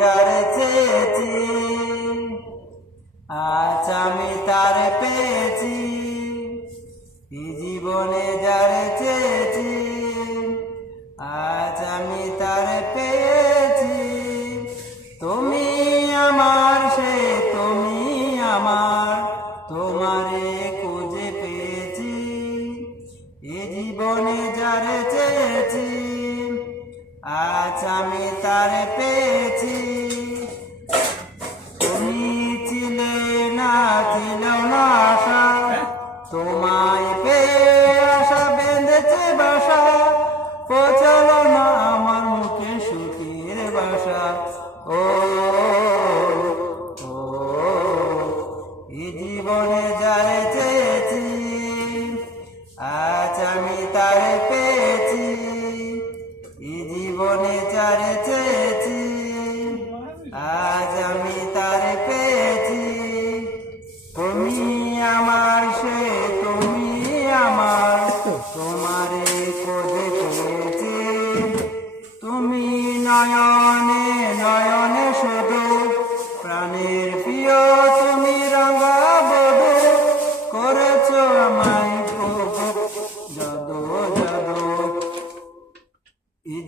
যারে চেয়েছি আজ আমি তার পেয়েছি, এই জীবনে যারে চেয়েছি আজ আমি তার পেয়েছি। তুমি আমার সে তুমি আমার, তোমারে খুঁজে পেয়েছি, এই জীবনে যারে চেয়েছি আজ আমি তার পেয়েছি। তুমি ছিলে না, ছিল না আশা, তোমায় পেয়ে আশা বেঁধেছে বাসা, পৌঁছালো না আমার মুখে সুখের বাসা। ও ও এই জীবনে যারে চেয়েছি আজ আমি তার পেয়েছি, এই জীবনে যারে চেয়েছি আজ আমি তার পেয়েছি। তুমি আমার সে তুমি আমার, তোমারে খুঁজে পেয়েছি, তুমি নয়নে